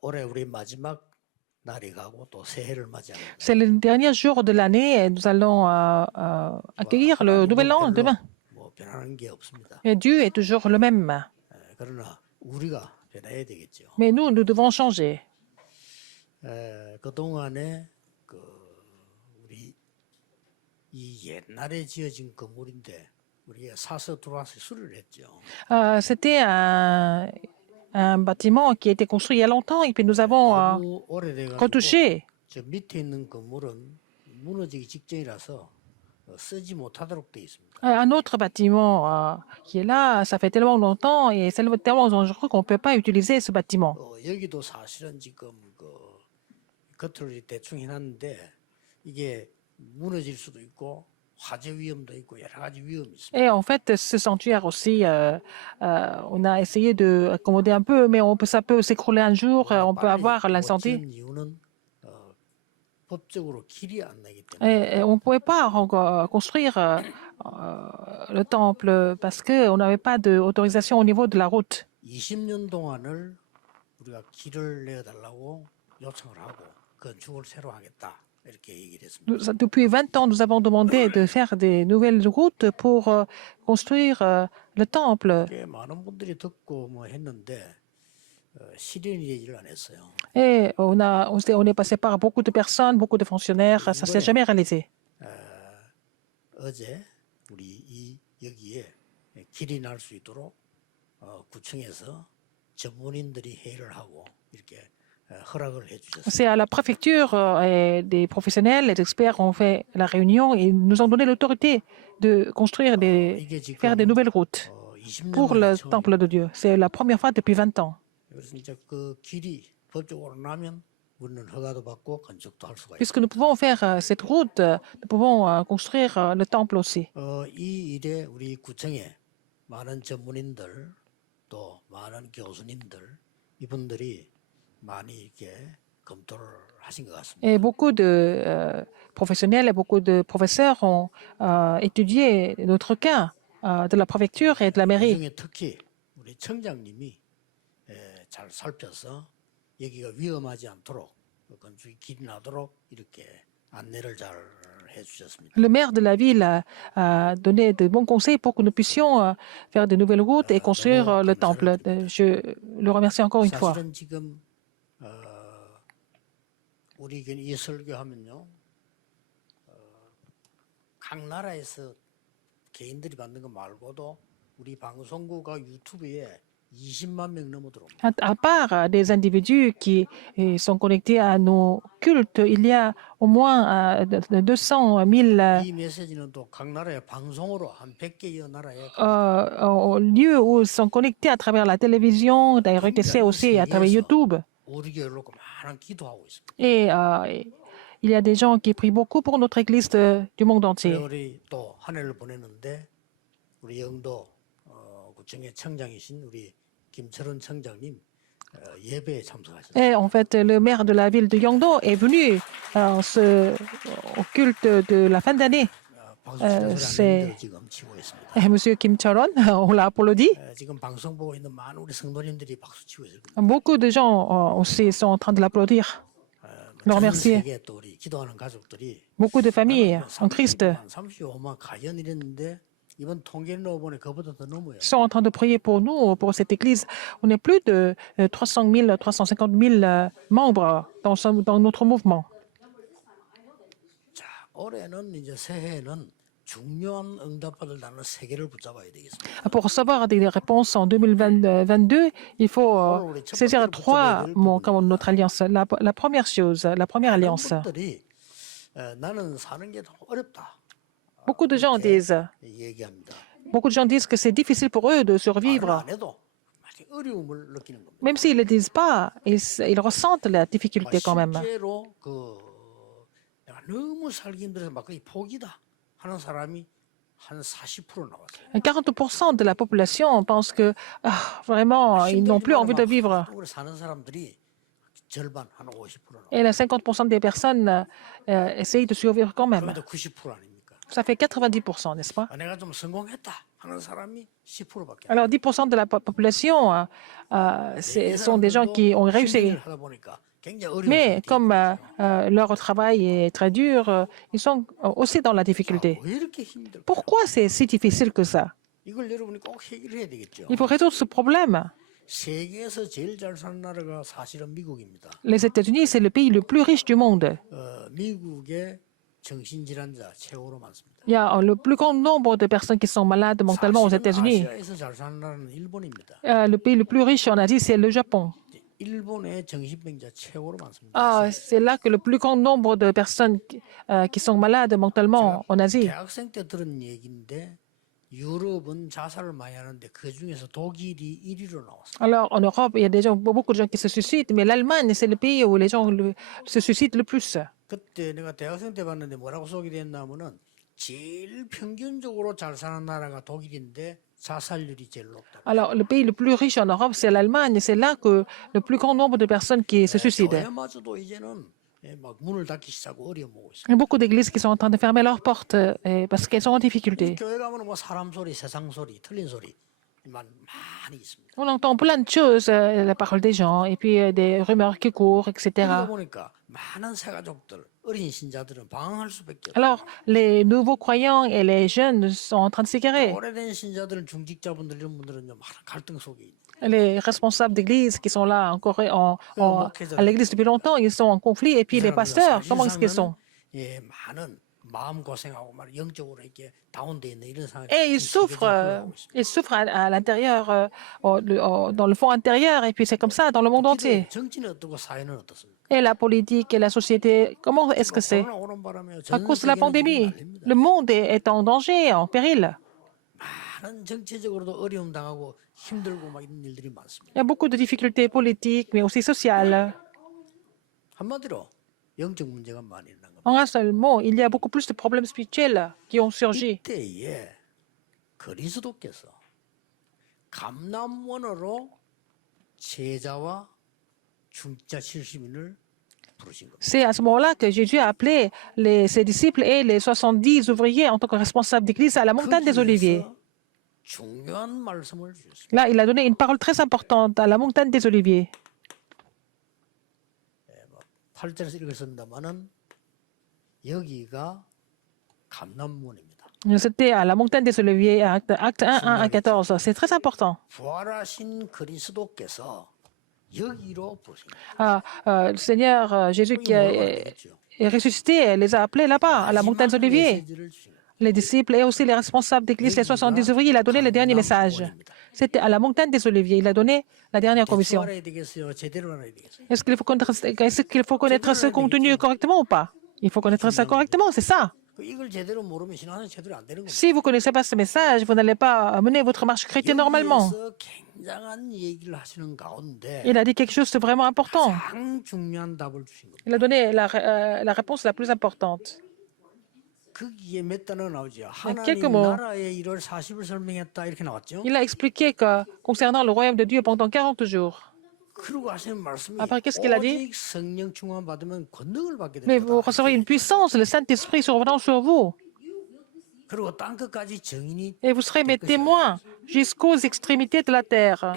올해 우리 마지막 날이 가고 또 새해를 맞이하는 C'est le dernier jour de l'année et nous allons accueillir le nouvel an 별로 demain. 뭐 변하는 게 없습니다. Et Dieu est toujours le même. 그러나 우리가 변해야 되겠죠. Mais nous devons changer. 그동안에 우리 이 옛날에 지어진 건물인데 우리가 사서 들어와서 수리를 했죠. C'était un bâtiment qui a été construit il y a longtemps et puis nous avons 너무 오래돼가지고 retouché. 저 밑에 있는 건물은 무너지기 직전이라서 쓰지 못하도록 돼 있습니다. Un autre bâtiment qui est là, ça fait tellement longtemps et c'est tellement dangereux qu'on ne peut pas utiliser ce bâtiment. 여기도 사실은 지금 겉을 대충 해놨는데 이게 무너질 수도 있고 화재 위험도 있고 여러 가지 위험이 있습니다. Et en fait, ce sanctuaire aussi, on a essayé de accommoder un peu, mais ça peut s'écrouler un jour, on peut avoir l'incendie. 지은 이유는 법적으로 길이 안 나기 때문에 Et on ne pouvait pas construire le temple parce qu'on n'avait pas d'autorisation au niveau de la route. 20년 동안을 우리가 길을 내어달라고 요청을 하고 건축을 새로 하겠다 이렇게 얘기를 했습니다. Depuis 20 ans, nous avons demandé de faire des nouvelles routes pour construire le temple. 꽤 많은 분들이 듣고 뭐 했는데 실현이 되지를 않았어요. Et on est passé par beaucoup de personnes, beaucoup de fonctionnaires, ça ne s'est jamais réalisé. 어제 우리 여기에 길이 날 수 있도록 구청에서 전문인들이 회의를 하고 이렇게 허락을 해주셨어요. C'est à la préfecture et des professionnels, les experts ont fait la réunion et nous ont donné l'autorité de construire faire des nouvelles routes pour le temple de Dieu. C'est la première fois depuis 20 ans. 그래서 이제 그 길이 법적으로 나면 우리는 허가도 받고 건축도 할 수가 있어요. Puisque nous pouvons faire cette route, nous pouvons construire le temple aussi. 이 일에 우리 구청에 많은 전문인들 또 많은 교수님들 이분들이 많이 이렇게 검토를 하신 것 같습니다. Et beaucoup de professionnels et beaucoup de professeurs ont étudié notre cas de la préfecture et de la mairie. 그중에 특히 우리 청장님이 잘 살펴서 여기가 위험하지 않도록 건축이 길이 나도록 이렇게 안내를 잘 해주셨습니다. Le maire de la ville a donné de bons conseils pour que nous puissions faire de nouvelles routes et construire le temple. Je le remercie encore une fois. 사실은 지금 우리 이 설교하면요 각 나라에서 개인들이 만든 거 말고도 우리 방송국과 유튜브에 20만 명 넘어 들어옵니다. À part des individus qui sont connectés à nos cultes, il y a au moins 200 000 이 메시지는 또 각 나라의 방송으로 한 100개여 나라에 lieux où ils sont connectés à travers la télévision, d'ailleurs RTC aussi, à travers YouTube. 우리 교회를 놓고 많은 기도하고 있습니다. Et il y a des gens qui prient beaucoup pour notre Église du monde entier. 우리 또 한 해를 보냈는데 우리 영도 구청의 청장이신 우리 김철원 청장님 예배에 참석하셨어요. Et en fait, le maire de la ville de Yangdo est venu au culte de la fin d'année. 방송국에서 지금 치고 있습니다. Et Monsieur Kim Charon, on l'a applaudi. 지금 방송 보고 있는 많은 우리 성도님들이 박수 치고 있을 겁니다. Beaucoup de gens aussi sont en train de l'applaudir, le 전 remercier. 세계 또 우리 기도하는 가족들이 Beaucoup de familles en Christ 35만 가연 이랬는데 이번 통계를 넣어보니 그보다 더 넘어요. sont en train de prier pour nous, pour cette Église. On est plus de 300 000, 350 000 membres dans notre mouvement. 자, 올해는 이제 새해에는 중요한 응답받을 단어 3개를 붙잡아야 되겠습니다. Pour recevoir des réponses en 2022, il faut saisir 3 mots comme notre alliance. La première chose, la première alliance. 분들이 나는 사는 게 너무 어렵다. Beaucoup de gens disent, 얘기합니다. beaucoup de gens disent que c'est difficile pour eux de 말을 survivre. 안 해도 아직 어려움을 느끼는 겁니다. Même s'ils ne le disent pas, ils ressentent la difficulté quand même. 실제로 내가 너무 살기 힘들어서 막 거의 포기다 하는 사람이 한 40% 나왔어요. 40% de la population pense que vraiment, ils n'ont plus envie de vivre. 우리 사는 사람들이 절반 한 50% 나와요. Et les 50% des personnes essayent de survivre quand même. 그래도 90% 아닙니까? Ça fait 90%, n'est-ce pas? 내가 좀 성공했다 하는 사람이 10%밖에 안 Alors 10% de la population sont des gens qui ont réussi. 하다 보니까 굉장히 어려운 Mais 상태에 comme 있는 거죠. leur travail est très dur, ils sont aussi dans la 자, difficulté. 왜 이렇게 힘들까요? Pourquoi c'est si difficile que ça? 이걸 여러분이 꼭 해결해야 되겠죠. Il faut résoudre ce problème. 세계에서 제일 잘 사는 나라가 사실은 미국입니다. Les États-Unis, c'est le pays le plus riche du monde. 미국의 정신질환자 최고로 많습니다. Il y a le plus grand nombre de personnes qui sont malades mentalement aux 사실은 États-Unis. 아시아에서 잘 사는 나라는 일본입니다. Le pays le plus riche en Asie, c'est le Japon. 일본의 정신병자 최고로 많습니다. C'est là que le plus grand nombre de personnes qui sont malades mentalement en Asie. 대학생 때 들은 얘기인데 유럽은 자살을 많이 하는데 그 중에서 독일이 1위로 나왔어요. Alors, en Europe, il y a beaucoup de gens qui se suicident, mais l'Allemagne, c'est le pays où les gens se suicident le plus. 그때 내가 대학생 때 봤는데 뭐라고 소개됐냐면은 제일 평균적으로 잘 사는 나라가 독일인데 자살률이 제일 높다. Alors, le pays le plus riche en Europe, c'est l'Allemagne. C'est là que le plus grand nombre de personnes qui se suicident. 교회마저도 이제는 막 문을 닫기 시작하고 어려움고 있어요. Il y a beaucoup d'églises qui sont en train de fermer leurs portes parce qu'elles sont en difficulté. 교회 가면 뭐 사람 소리, 세상 소리, 틀린 소리만 많이 있습니다. On entend plein de choses, la parole des gens, et puis des rumeurs qui courent, etc. 그러다 보니까 많은 새가족들, 어린 신자들은 방황할 수밖에 없어요. Alors, les nouveaux croyants et les jeunes sont en train de s'égarer. 오래된 신자들은 중직자분들 이런 분들은 좀 많은 갈등 속에 있는. Les responsables d'église qui sont là encore à l'église depuis longtemps, ils sont en conflit. Et puis les pasteurs, comment est-ce qu'ils sont? 예, 많은 마음 고생하고 말 영적으로 이렇게 다운돼 있는 이런 상황이. Et ils souffrent à l'intérieur, dans le fond intérieur. Et puis c'est comme ça dans le monde entier. 정치는 어떻고 사회는 어떻습니까? Et la politique et la société, comment est-ce que c'est? 코로나 오는 바람에 À 전 cause de la 세계는 지금 pandémie, 난립니다. le monde est en danger, en péril. 많은 정치적으로도 어려움 당하고 힘들고 막 이런 일들이 많습니다. Il y a beaucoup de difficultés politiques, mais aussi sociales. 한마디로 영적 문제가 많이 있는 겁니다. En un seul mot, il y a beaucoup plus de problèmes spirituels qui ont surgi. 이때에 그리스도께서 감람원으로 제자와 중직자 70인을 부르신 겁니다. C'est à ce moment-là que Jésus a appelé ses disciples et les 70 ouvriers en tant que responsables d'église à la montagne des Oliviers. 거기에서 중요한 말씀을 주셨습니다. Là, il a donné une parole très importante à la montagne des Oliviers. 8절에서 읽었습니다만은 여기가 감람원입니다. C'était à la montagne des Oliviers, acte 1, 1 à 14. C'est très important. 부활하신 그리스도께서 여기로 부르신 겁니다. Le Seigneur Jésus qui est ressuscité les a appelés là-bas, à la montagne des Oliviers. 메시지를 주신 겁니다. Les disciples et aussi les responsables d'église, les 70 ouvriers, il a donné le dernier message. C'était à la montagne des Oliviers. Il a donné la dernière commission. 알아야 되겠어요? 제대로 알아야 되겠어요? Est-ce qu'il faut connaître ce contenu correctement ou pas? Il faut connaître ça correctement, c'est ça. 이걸 제대로 모르면 신앙은 제대로 안 되는 겁니다. Si vous ne connaissez pas ce message, vous n'allez pas mener votre marche chrétienne normalement. 여기에서 굉장한 얘기를 하시는 가운데 Il a dit quelque chose de vraiment important. 가장 중요한 답을 주신 겁니다. Il a donné la réponse la plus importante. 거기에 몇 단어 나오죠. quelques 하나님 mots. 나라의 일을 40을 설명했다 이렇게 나왔죠. Il a expliqué que concernant le royaume de Dieu pendant 40 jours. 그리고 하시는 말씀이 Après, qu'est-ce qu'il a dit? 오직 성령 충만 받으면 권능을 받게 Mais vous 된다. recevrez une puissance, le Saint-Esprit survenant sur vous. 그리고 땅 끝까지 증인이 Et vous serez mes témoins jusqu'aux extrémités de la terre.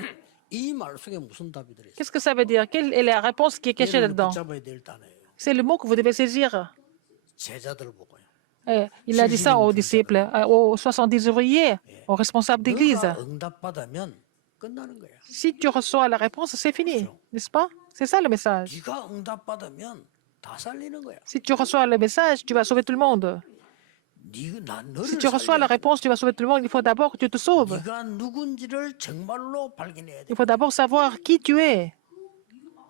이 말 속에 무슨 답이 들어있어요? Qu'est-ce que ça veut dire? Quelle est la réponse qui est cachée 얘를 là-dedans? 붙잡아야 될 단어예요. C'est le mot que vous devez saisir. 제자들 보고요. Il a dit ça aux disciples, aux 70 ouvriers, aux responsables d'église. 너가 응답받으면 끝나는 거야. Si tu reçois la réponse, c'est fini, n'est-ce pas? C'est ça le message. 네가 응답받으면 다 살리는 거야. Si tu reçois le message, tu vas sauver tout le monde. 너를 Si tu reçois la 살려야 돼. réponse, tu vas sauver tout le monde. Il faut d'abord que tu te sauves. 네가 누군지를 정말로 발견해야 돼. Il faut d'abord savoir qui tu es.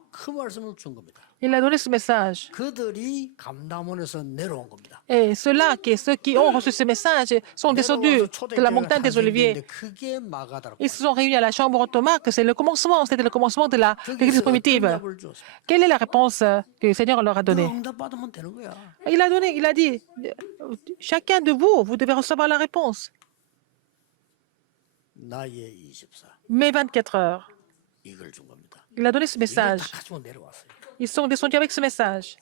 그 말씀을 준 겁니다. Il a donné ce message. 그들이 감람원에서 내려온 겁니다. Et ceux-là, ceux qui ont reçu ce message, sont descendus de la montagne des Oliviers. 그게 마가다라고. Ils se sont réunis à la chambre ottomane, c'est le commencement, c'était le commencement de l'église 거기서 primitive. 어떤 답을 줬어요? Quelle est la réponse que le Seigneur leur a 너 donnée? 응답받으면 되는 거야. Il a dit, chacun de vous, vous devez recevoir la réponse. 나의 24 Mai 24 heures. 이걸 준 겁니다. Il a donné ce 이걸 message. 다 가지고 내려왔어요. Ils sont descendus avec ce message.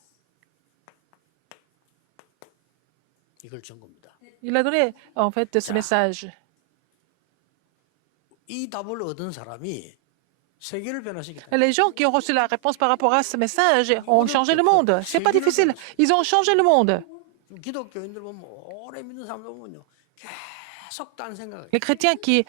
이걸 준 겁니다. Il a donné, en fait, ce message. 이 답을 얻은 사람이 세계를 변화시켰다. Les gens qui ont reçu la réponse par rapport à ce message ont changé le monde. C'est pas difficile. Ils ont changé le monde. 기독교인들 보면 오래 믿는 사람들 보면요. 계속 딴 생각을. Les chrétiens qui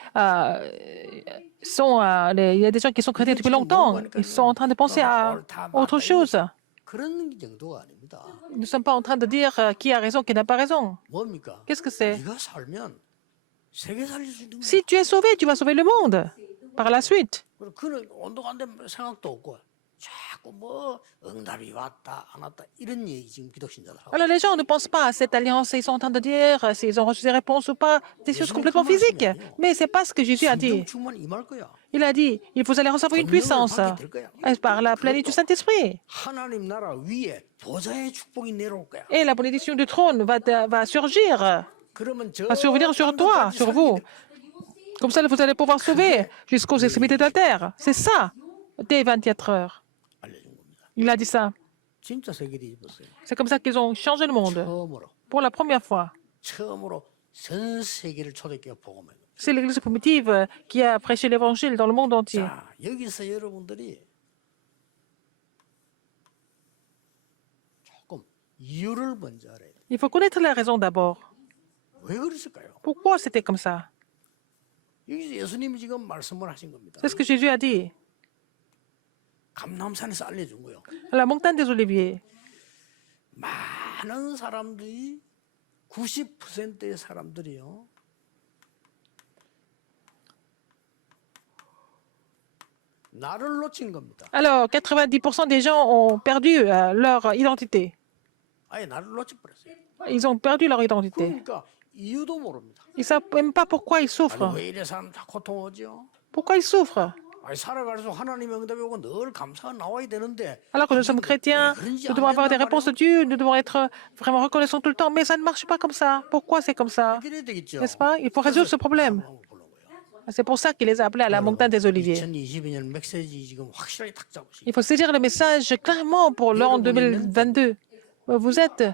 sont, il y a des gens qui sont chrétiens depuis longtemps, ils sont en train de penser à autre chose. 그런 정도가 아닙니다. Nous ne sommes pas en train de dire qui a raison, qui n'a pas raison. 뭡니까? Qu'est-ce que c'est? 네가 살면 세계 살릴 수 있는 거야. Si tu es sauvé, tu vas sauver le monde par la suite. 그리고 그는 온도간대 생각도 없고 자꾸 뭐 응답이 왔다 안 왔다 이런 얘기 지금 기독신자들 하고. Alors les gens ne pensent pas à cette alliance, ils sont en train de dire s'ils ont reçu des réponses ou pas, des choses complètement physiques. Mais ce n'est pas ce que Jésus a dit. 성령 충만 임할 거야. Il a dit, vous allez recevoir une puissance par la plénitude du Saint-Esprit. 하나님 나라 위에 보좌의 축복이 내려올 거야. Et la bénédiction du trône va surgir, 그러면 저 va survenir sur toi, sur vous. Comme ça, vous allez pouvoir sauver jusqu'aux extrémités de la terre. C'est ça, dès 24 heures. 알려준 겁니다. Il a dit ça. 진짜 세계 뒤집었어요. C'est comme ça qu'ils ont changé le monde. 처음으로 Pour la première fois. 처음으로 전 세계를 초대교회 복음에. C'est l'Église primitive qui a prêché l'Évangile dans le monde entier. 자, 여기서 여러분들이 조금 이유를 먼저 알아야 돼요. Il faut connaître la raison d'abord. 왜 그랬을까요? Pourquoi c'était comme ça? 여기서 예수님이 지금 말씀을 하신 겁니다. C'est ce que Jésus a dit. 감람산에서 알려준 거예요. À la montagne des Oliviers. 많은 사람들이 90%의 사람들이요. 나를 놓친 겁니다. Alors, 90% des gens ont perdu leur identité. 아예 나를 놓쳐버렸어요. Ils ont perdu leur identité. 그러니까 이유도 모릅니다. Ils ne savent même pas pourquoi ils 아니, souffrent. 왜 이래 사람 다 고통하죠? Pourquoi ils souffrent? 아니, 살아갈수록 하나님의 응답이 오고 늘 감사가 나와야 되는데 Alors que nous sommes chrétiens, nous devons avoir des réponses de Dieu, nous devons être vraiment reconnaissants tout le temps, mais ça ne marche pas comme ça. Pourquoi c'est comme ça? 이래야 되겠죠. N'est-ce pas? Il faut résoudre ce problème. C'est pour ça qu'il les a appelés à la montagne des Oliviers. 2022년 메시지 지금 확실하게 탁 잡으시고. Il faut saisir le message clairement pour l'an 2022. Vous êtes...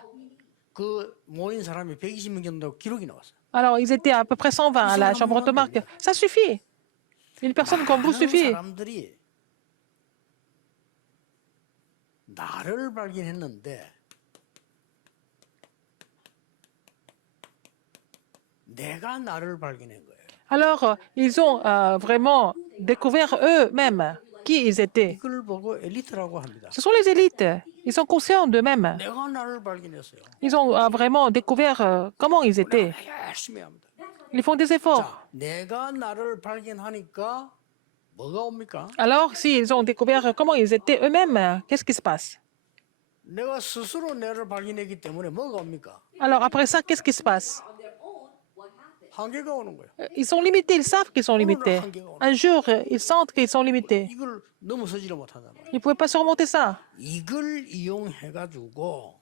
그 모인 사람이 120명 정도 기록이 나왔어요. Alors, ils étaient à peu près 120 à la chambre de marque. Ça suffit. Une personne comme vous 많은 suffit. 사람들이 나를 발견했는데 내가 나를 발견한 거예요. Alors, ils ont vraiment découvert eux-mêmes qui ils étaient. 이걸 보고 엘리트라고 합니다. Ce sont les élites. Ils sont conscients d'eux-mêmes. 내가 나를 발견했어요. Ils ont vraiment découvert comment ils étaient. 내가 열심히 합니다. Ils font des efforts. 자, 내가 나를 발견하니까 뭐가 옵니까? Alors, s'ils ont découvert comment ils étaient eux-mêmes, qu'est-ce qui se passe? 내가 스스로 나를 발견했기 때문에 뭐가 옵니까? Alors, après ça, qu'est-ce qui se passe? 한계가 오는 거예요. Ils sont limités, ils savent qu'ils sont limités. Un jour, ils sentent qu'ils sont limités. 이걸 넘어서지를 못하잖아요. Ils ne pouvaient pas surmonter ça. 이걸 이용해가지고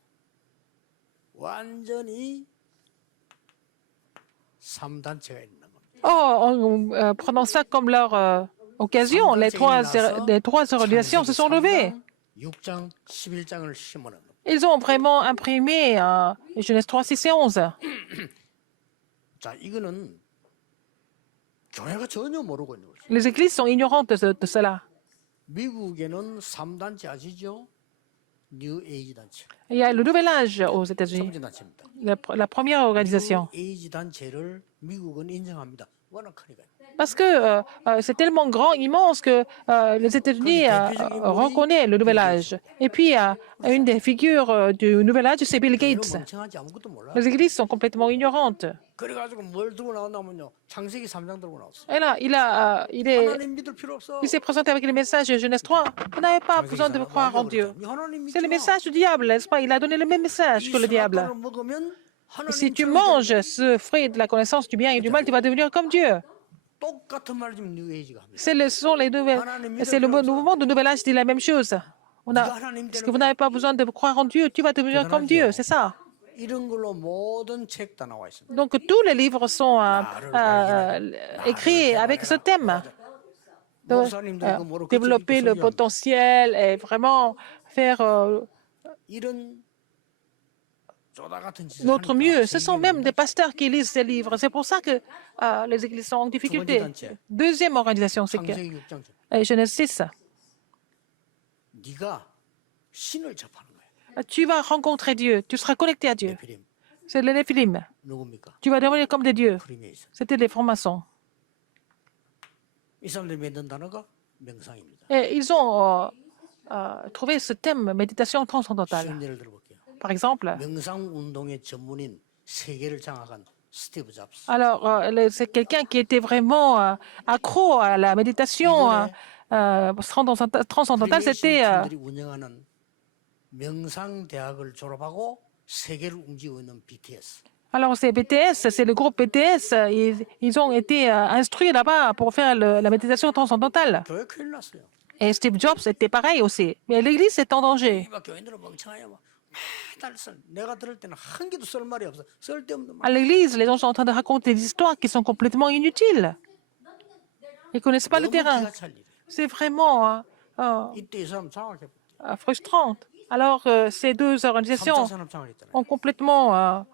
완전히 3단체가 있는 겁니다. Oh, en prenant ça comme leur occasion, les trois organisations se sont levées. 6장 11장을 심어놓는 겁니다. Ils ont vraiment imprimé Genèse 3, 6 et 11. 자, 이거는 교회가 전혀 모르고 있는 거죠. Les églises sont ignorantes de cela. 미국에는 3단체 아시죠? 뉴 에이지 단체. Il y a le Nouvel Âge aux 첫 États-Unis, 번째 단체입니다. la première organisation. 뉴 에이지 단체를 미국은 인정합니다. 워낙 크니까요. Parce que c'est tellement grand, immense, que les États-Unis reconnaissent le Nouvel Âge. Et puis, une des figures du Nouvel Âge, c'est Bill Gates. 멍청하지 아무것도 몰라. Les églises sont complètement ignorantes. 그래가지고 뭘 들고 나왔냐면요. 창세기 3장 들고 나왔어. Et là, 하나님 믿을 필요 없어. il s'est présenté avec le message de Genèse 3. Vous n'avez pas besoin de croire en Dieu. 하나님 C'est le 믿지 마. message du diable, n'est-ce pas? Il a donné le même message que le diable. 선악과를 먹으면 Et si tu 하나님처럼 manges ce fruit de la connaissance du bien et du mal, tu vas devenir comme Dieu. 똑같은 말 지금 뉴 에이지가 합니다. C'est le mouvement de Nouvel Âge qui dit la même chose. Parce que vous n'avez pas besoin de croire en Dieu, tu vas devenir comme Dieu, c'est ça. 이런 걸로 모든 책 다 나와 있습니다. Donc tous les livres sont écrits avec ce thème. Donc, 목사님도 이거 뭐로 développer le potentiel et vraiment faire 이런 notre mieux. Ce sont même des pasteurs qui lisent ces livres. C'est pour ça que les églises sont en difficulté. Deuxième organisation, c'est que 창세기 6장 Genèse 6, 네가 신을 접하는 거야. tu vas rencontrer Dieu, tu seras connecté à Dieu. 네피림 C'est les Néphilim. 누굽니까? Tu vas devenir comme des dieux. 프리메이슨. C'était des francs-maçons. 이 사람들이 만든 단어가 명상입니다. Et ils ont trouvé ce thème, méditation transcendantale. 쉬운 예를 들어볼게요. Par exemple, 명상 운동의 전문인 세계를 장악한 스티브 잡스. alors c'est quelqu'un qui était vraiment accro à la méditation transcendantale. C'était 프리메이슨 팀들이 운영하는 명상 대학을 졸업하고 세계를 움직이고 있는 BTS. alors c'est BTS, c'est le groupe BTS. Ils ont été instruits là-bas pour faire la méditation transcendantale. 교회 큰일 났어요. Et Steve Jobs était pareil aussi. Mais l'Église est en danger. 막 교인들은 멍청해요. 막 맨날 내가 들을 때는 한 개도 쓸 말이 없어. 쓸데없는 말. À l'Église, les gens sont en train de raconter des histoires qui sont complètement inutiles. Ils ne connaissent pas le 너무 terrain. 기가 찰 일이에요. C'est vraiment 이때 이 사람 장악해. frustrant. Alors, ces deux organisations 3차 산업 장악했잖아요. ont complètement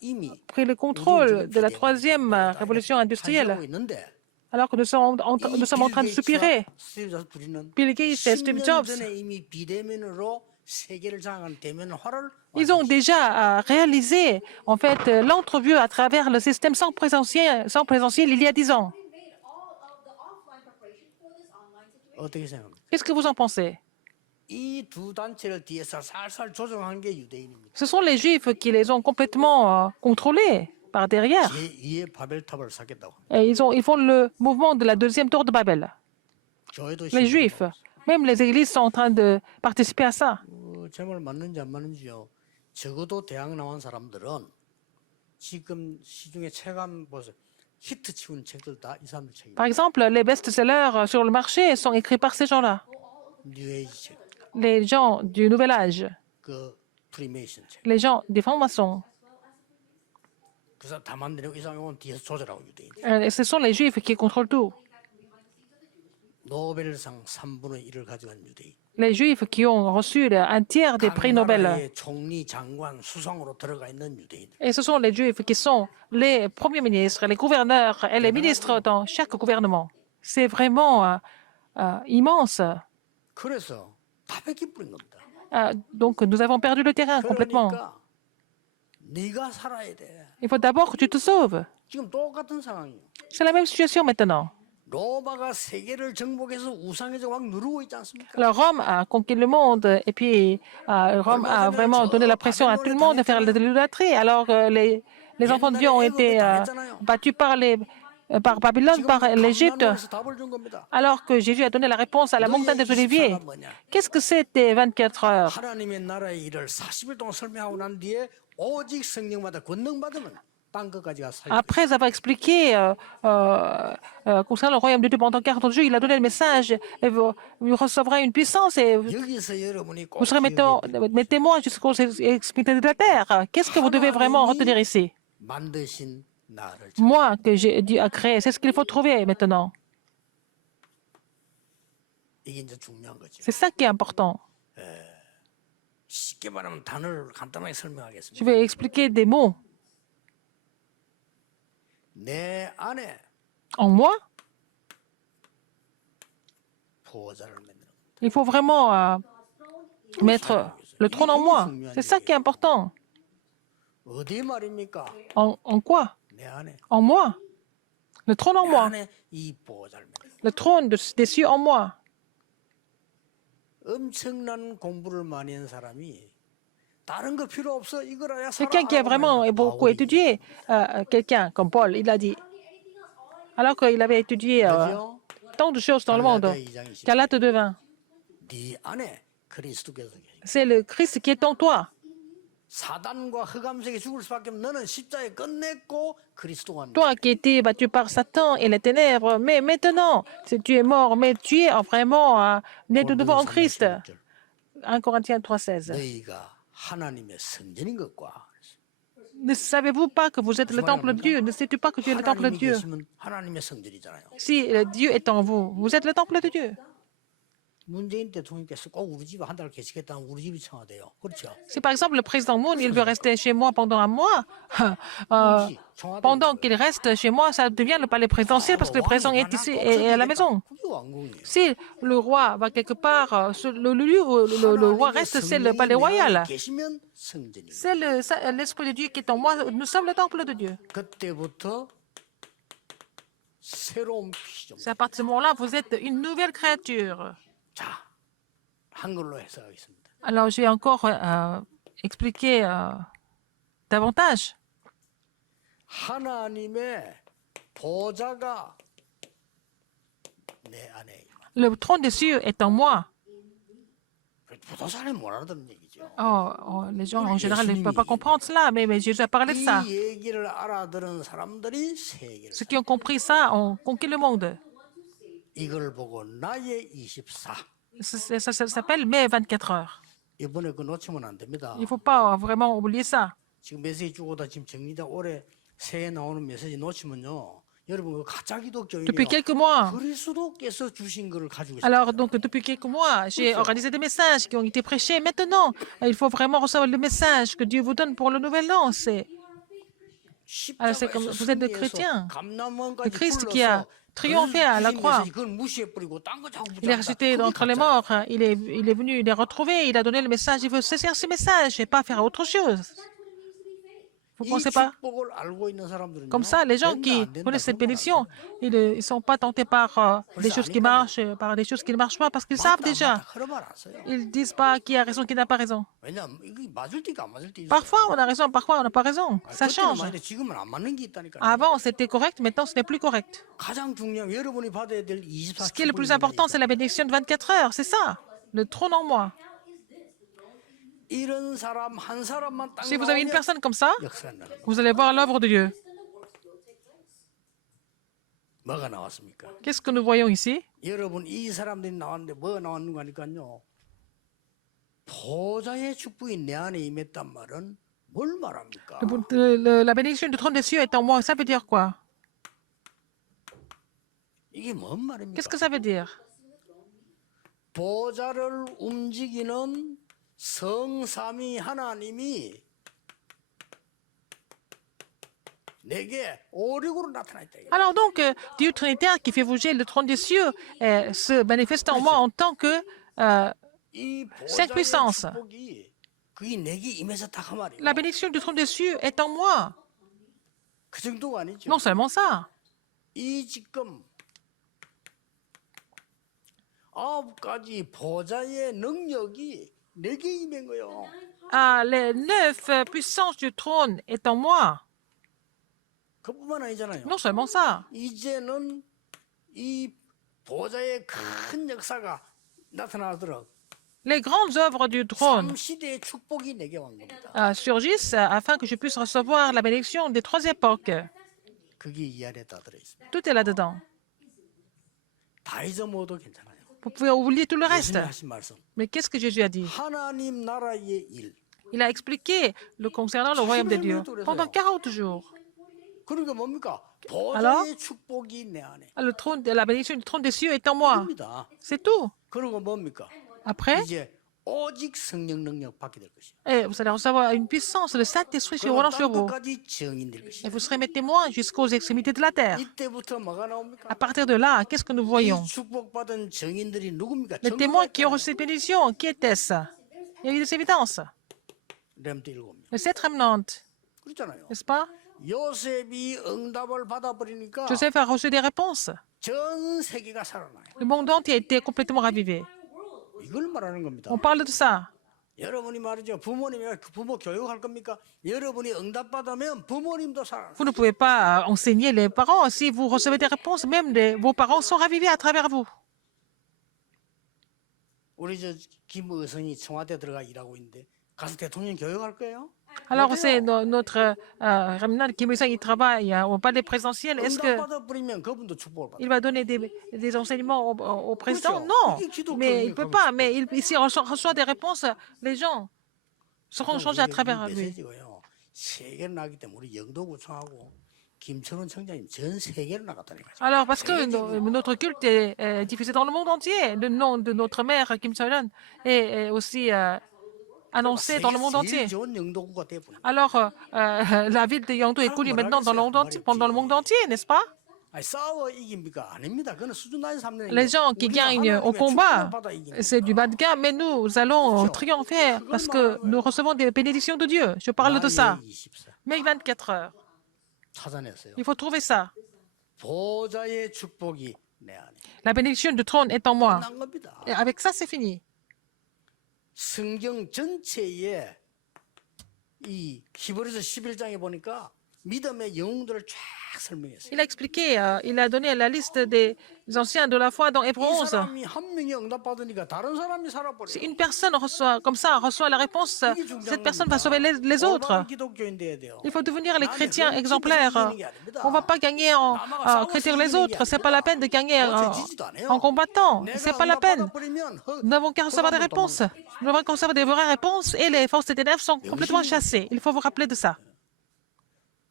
이미 pris le contrôle de la troisième révolution industrielle, 하고 있는데 alors que nous sommes en train de soupirer. 스티브 잡스 둘이는 Bill Gates et Steve 10년 Jobs, 전에 이미 비대면으로 세계를 장악한 대면화를 ils ont déjà réalisé en fait l'entrevue à travers le système sans présentiel il y a 10 ans. made all of the offline preparation for this online situation. 어떻게 생각합니까? Qu'est-ce que vous en pensez? 이 두 단체를 뒤에서 살살 조종한 게 유대인입니다. Ce sont les Juifs qui les ont complètement contrôlés par derrière. 제2의 바벨탑을 쌓겠다고. Et ils font le mouvement de la deuxième tour de Babel. 교회도 Les Juifs, même les églises sont en train de participer à ça. 제말 맞는지 안 맞는지요. 적어도 대학 나온 사람들은 지금 시중에 체감 보세요. 히트 치고는 책들 다 이 사람들 책이에요. Par exemple, les best-sellers sur le marché sont écrits par ces gens-là, 뉴에이지 책, les gens du Nouvel Âge, 그 프리메이션 책. les gens des francs-maçons. 그 사람 다 만드는 이 사람은 뒤에서 조절하고 유대인. Et ce sont les Juifs qui contrôlent tout. 노벨상 3분의 1을 가져간 유대인. Les Juifs qui ont reçu un tiers des 각 prix Nobel. 나라의 총리, 장관, 수상으로 들어가 있는 유대인. Et ce sont les Juifs qui sont les premiers ministres, les gouverneurs et les ministres dans chaque gouvernement. C'est vraiment immense. 그래서 다 뺏기 뿌린 겁니다. Donc nous avons perdu le terrain complètement. 그러니까 네가 살아야 돼. Il faut d'abord que tu te sauves. 지금 똑같은 상황이에요. C'est la même situation maintenant. 로마가 세계를 정복해서 우상의 제왕 누르고 있지 않습니까? Alors Rome a conquis le monde et puis Rome a vraiment donné la pression à tout le monde de faire de l'idolâtrie. Alors les enfants de Dieu ont été battus par Babylone, par l'Égypte, 감난원에서 답을 준 겁니다. alors que Jésus a donné la réponse à la montagne des Oliviers. Qu'est-ce que c'était 24 heures? 하나님의 나라의 일을 40일 동안 설명하고 난 뒤에 오직 성령마다 권능 받으면 땅 끝까지 가 살려. Après avoir expliqué concernant le royaume de Dieu pendant 40 jours, il a donné le message, et vous recevrez une puissance et 여기서 여러분이 꼭 vous serez mes témoins jusqu'aux extrémités de la terre. Qu'est-ce que vous devez vraiment retenir ici? 만드신 나를 Moi, que Dieu a créé, c'est ce qu'il faut trouver maintenant. 이게 이제 중요한 거죠. C'est ça qui est important. 쉽게 말하면 단어를 간단하게 설명하겠습니다. Je vais expliquer des mots. 내 안에 En moi, 보호자를 만드는 겁니다. il faut vraiment mettre le trône en moi. C'est ça qui est important. 어디 말입니까? En quoi? 내 안에. En moi. Le trône en 내 moi. 안에 이 보호자를 만드는 겁니다. Le trône des cieux en moi. 엄청난 공부를 많이 한 사람이 다른 거 필요 없어 이걸 알아야 살아. Quelqu'un qui a vraiment beaucoup étudié, quelqu'un comme Paul, il a dit, alors qu'il avait étudié tant de choses dans le monde, Galates 2:20, 네 안에 그리스도께서 계시고 c'est le Christ qui est en toi. 사단과 흑암색에 죽을 수밖에 없는 너는 십자에 끝냈고 그리스도가 합니다. Toi qui étais battu par Satan et les ténèbres, mais maintenant, tu es mort, mais tu es vraiment né de nouveau en Christ. 1 Corinthiens 3:16. 너희가 하나님의 성전인 것과 Ne savez-vous pas que vous êtes le temple de Dieu? Ne sais-tu pas que tu es le temple de 하나님이 Dieu? 계시면 하나님의 성전이잖아요. Si Dieu est en vous, vous êtes le temple de Dieu. 문재인 대통령께서 꼭 우리 집에 한 달 계시겠다면 우리 집이 청와대요. 그렇죠? Si par exemple le président Moon, il veut rester chez moi pendant un mois, euh, pendant qu'il reste chez moi, ça devient le palais présidentiel parce que le président est ici et à la maison. 그게 왕궁이에요. Si le roi va quelque part, le lieu où le roi reste, c'est le palais royal. 계시면 성전이에요. C'est l'Esprit de Dieu qui est en moi. Nous sommes le temple de Dieu. 그때부터 새로운 피조물. C'est à partir de ce moment-là, vous êtes une nouvelle créature. 자, 한글로 해석하겠습니다. Alors, je vais encore expliquer davantage. 하나님의 보좌가 내 안에 임한. Le trône des cieux est en moi. 부도산에 못 알아듣는 얘기죠. Les gens en général ne peuvent pas comprendre cela, mais Jésus a parlé de ça. 이 얘기를 알아들은 사람들이 세계를. Ceux qui ont compris ça ont conquis le monde. 이걸 보고 나의 24. Ça s'appelle mai 24 heures. 이번에 그 놓치면 안 됩니다. Il ne faut pas vraiment oublier ça. 지금 메시지 주고다 지금 정리된 올해 새해 나오는 메시지 놓치면요. 여러분 그 가짜 기독교인이요. Depuis quelques mois. 그리스도께서 주신 것을 가지고 있어요. Alors, donc, depuis quelques mois, j'ai organisé des messages qui ont été prêchés. Maintenant, il faut vraiment recevoir le message que Dieu vous donne pour le nouvel an. Alors, c'est comme vous êtes des chrétiens. Le Christ qui a triomphé à la croix. Il est ressuscité d'entre les morts. Il est venu, il est retrouvé, il a donné le message. Il veut saisir ce message et pas faire autre chose. Vous ne pensez pas? Comme ça, les gens qui connaissent cette bénédiction, ils ne sont pas tentés par des choses qui marchent, par des choses qui ne marchent pas, parce qu'ils savent déjà. Ils ne disent pas qui a raison, qui n'a pas raison. Parfois, on a raison, parfois, on n'a pas raison. Ça change. Avant, c'était correct, maintenant, ce n'est plus correct. Ce qui est le plus important, c'est la bénédiction de 24 heures, c'est ça, le trône en moi. Si vous avez une personne comme ça, vous allez voir l'œuvre de Dieu. Qu'est-ce que nous voyons ici? La bénédiction du trône des cieux est en moi. Ça veut dire quoi? Qu'est-ce que ça veut dire? 성삼위 하나님이 내게 오륙으로 나타났다. Alors donc, Dieu Trinitaire qui fait bouger le trône des cieux se manifeste en moi en tant que cinq puissances. La bénédiction du trône des cieux est en moi. Non seulement ça. Les 9 puissances du trône est en moi. Non seulement ça. Les grandes œuvres du trône surgissent afin que je puisse recevoir la bénédiction des 3 époques. Tout est là-dedans. Vous pouvez oublier tout le reste. Mais qu'est-ce que Jésus a dit? Il a expliqué concernant le royaume de Dieu pendant 40 jours. Alors, le trône, la bénédiction du trône des cieux est en moi. C'est tout. Après, et vous allez recevoir une puissance, le Saint-Esprit survolant sur vous. Et vous serez mes témoins jusqu'aux extrémités de la terre. À partir de là, qu'est-ce que nous voyons? Les témoins qui ont reçu cette bénédiction, qui étaient-ce? Il y a eu des évidences. Les 7 remnants, n'est-ce pas? Joseph a reçu des réponses. Le monde entier a été complètement ravivé. On parle de ça. Vous ne pouvez pas enseigner les parents. Si vous recevez des réponses, même vos parents sont ravivés à travers vous. Alors, c'est notre remnant Kim Il-sung, il travaille au palais présidentiel. Est-ce qu'il va donner des enseignements au président? Non, mais il ne peut pas. Mais s'il reçoit des réponses, les gens seront changés à travers lui. 김철원 청장님 전 세계로 나갔다니까요. Alors, parce que notre culte est diffusé dans le monde entier, le nom de notre mère, Kim Jong-un, est aussi annoncé dans le monde entier. 제일 좋은 영도구가 돼버린. Alors, la ville de Yangdo est connue maintenant dans le monde entier, n'est-ce pas? 아니, 싸워 이깁니까? 아닙니다. 그는 수준 낮은 삼년이고. Les gens qui gagnent au combat, c'est du bas de gamme, mais nous allons triompher parce que nous recevons des bénédictions de Dieu. Je parle de ça. Mais 24 heures. 찾아냈어요. Il faut trouver ça. 보좌의 축복이 내 안에. La bénédiction du trône est en moi. 끝난 겁니다. Et avec ça, c'est fini. 성경 전체에 이 히브리서 11장에 보니까 믿음의 영웅들을 쫙 설명했어요. Il a expliqué, il a donné la liste des anciens de la foi dans Hébreux 이 11. 사람이 한 명이 응답받으니까 다른 사람이 Si 살아버려요. une personne reçoit, comme ça, reçoit la réponse, cette personne va sauver les autres. 올바른 기독교인 돼야 돼요. Il faut devenir les chrétiens exemplaires. On ne va pas gagner en chrétiens les autres. Ce n'est pas la peine de gagner en combattant. Ce n'est pas la peine. Nous n'avons qu'à recevoir des réponses. Nous n'avons qu'à recevoir des vraies réponses et les forces des ténèbres sont complètement chassées. Il faut vous rappeler de ça.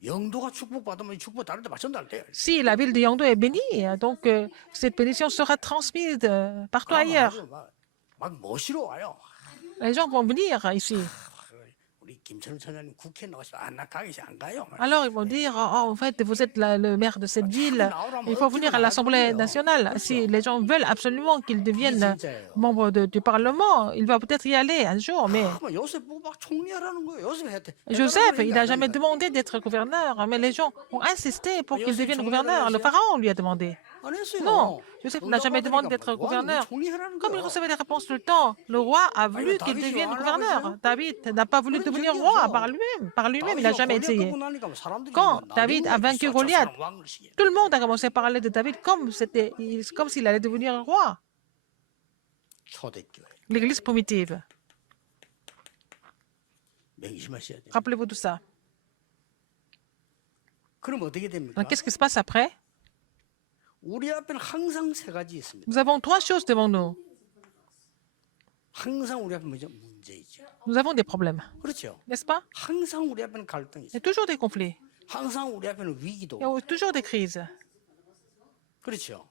영도가 축복받으면 이 축복 다른 데 전달 돼요. Si la ville de Yangdo est bénie, donc cette bénédiction sera transmise partout ailleurs. 막 멋이로 와요. Les gens vont venir ici. 우리 김철원 차장님 국회 나가시면 안 가기 안 가요. Alors ils vont dire, oh, en fait, vous êtes le maire de cette ville, il faut venir à l'Assemblée nationale. Si les gens veulent absolument qu'ils deviennent membres du Parlement, il va peut-être y aller un jour, mais 요셉 보고 막 총리하라는 거예요. 요셉 했대. Joseph, il n'a jamais demandé d'être gouverneur, mais les gens ont insisté pour qu'il devienne gouverneur. Le pharaon lui a demandé. 안 했어요. Non, Joseph n'a jamais demandé d'être gouverneur. Comme il recevait des réponses tout le temps, le roi a voulu qu'il devienne gouverneur. David n'a pas voulu devenir roi par lui-même. Par lui-même, il n'a jamais essayé. Quand David a vaincu Goliath, tout le monde a commencé à parler de David comme s'il allait devenir roi. 초대교회. L'église primitive. 명심하셔야 돼요. Rappelez-vous de ça. 그럼 어떻게 됩니까? Alors, qu'est-ce qui se passe après? 우리 앞에는 항상 세 가지 있습니다. Nous avons trois choses devant nous. 항상 우리 앞에 문제 있죠. Nous avons des problèmes, 그렇죠. n'est-ce pas? 항상 우리 앞에는 갈등이 Il y 있어요. a toujours des conflits. 항상 우리 앞에는 위기도. Il y a toujours des crises. 그렇죠.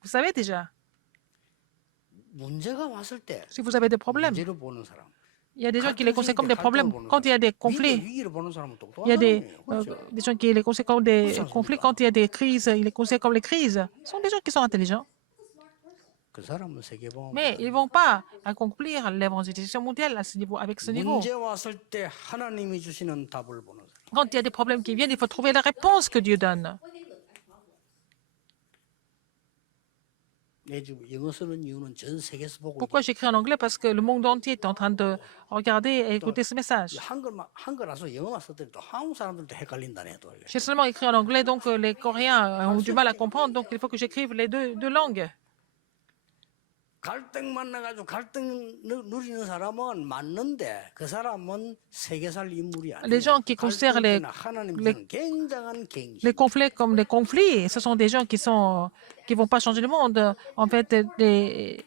Vous savez déjà, 문제가 왔을 때 si vous avez des problèmes, 문제로 보는 사람. il y a des gens qui les considèrent comme des problèmes quand il y a des conflits. 위기를 보는 사람은 Il y a 똑똑한 사람이에요. des gens qui les considèrent comme des conflits quand il y a des crises. Ils les considèrent comme les crises. Ce sont des gens qui sont intelligents. 그 사람은 세계보험. Mais ils ne vont pas accomplir l'évangélisation mondiale à ce niveau, avec ce niveau. 문제 왔을 때 하나님이 주시는 답을 보는 사람. Quand il y a des problèmes qui viennent, il faut trouver la réponse que Dieu donne. 내 지금 영어 쓰는 이유는 전 세계에서 보고 Pourquoi j'écris en anglais? Parce que le monde entier est en train de regarder et écouter ce message. 한글라서 영어만 썼더니 또 한국 사람들도 헷갈린다네 또. J'ai seulement écrit en anglais, donc les Coréens ont du mal à comprendre, donc il faut que j'écrive les deux langues. 갈등 만나가지고 갈등 누리는 사람은 맞는데 그 사람은 세계 살 인물이 아니에요. Les gens qui considèrent 하나님 굉장한 갱신. les conflits comme des conflits, ce sont des gens qui vont pas changer le monde. En fait, les